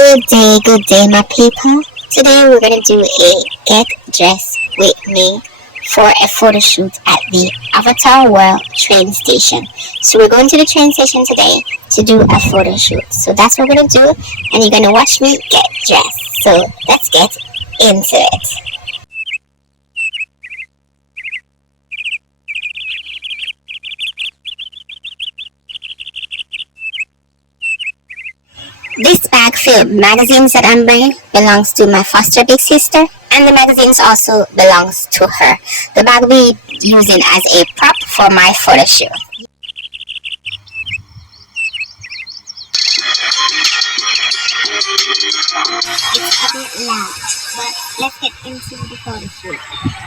Good day, my people. Today we're gonna do a get dressed with me for a photo shoot at the Avatar World train station. So we're going to the train station today to do a photo shoot. So that's what we're gonna do, and you're gonna watch me get dressed. So let's get into it. This bag filled with magazines that I'm bringing belongs to my foster big sister, and the magazines also belongs to her. The bag will be using as a prop for my photo shoot. It's a bit loud, but let's get into the photo shoot.